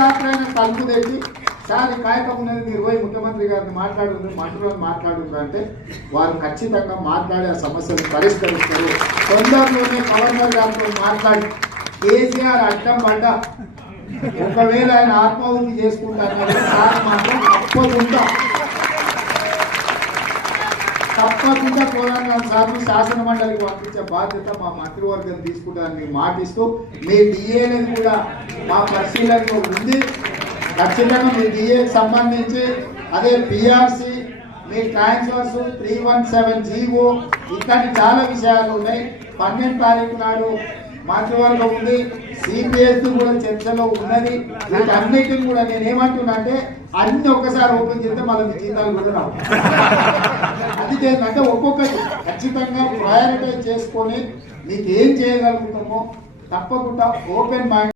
రాత్రైనా తలుపు తెచ్చి సార్ ఈ కాయకం ఉన్నది మీరు పోయి ముఖ్యమంత్రి గారిని మాట్లాడుతుంది అంటే వారు ఖచ్చితంగా మాట్లాడే ఆ సమస్యలు పరిష్కరిస్తారు. తొందరలోనే గవర్నర్ గారితో మాట్లాడి కేసీఆర్ అడ్డం పడ్డ ఒకవేళ ఆయన ఆత్మాహుతి చేసుకుంటారు సార్ మాత్రం తప్పకుండా కోదండరాం సార్ను శాసన మండలికి పంపించే బాధ్యత మా మంత్రివర్గం తీసుకుంటారని మాటిస్తూ మీ డిఏని కూడా మా పరిశీలనలో ఉంది. ఖచ్చితంగా మీ డిఏకి సంబంధించి అదే పిఆర్సి మీ ట్రాన్స్ఫర్స్ 317 జీవో ఇట్లాంటి చాలా విషయాలు ఉన్నాయి. 12 తారీఖు నాడు మంత్రివర్గం ఉంది, సిపిఎస్ కూడా చర్చలో ఉన్నది. వీటన్నిటిని కూడా నేనేమంటున్నా అంటే అన్ని ఒక్కసారి ఓపెన్ చేస్తే మళ్ళీ మీ జీతాలు కూడా రావు. అది అంటే ఒక్కొక్కటి ఖచ్చితంగా ప్రయారిటైజ్ చేసుకొని మీకు ఏం చేయగలుగుతామో తప్పకుండా ఓపెన్ మైండ్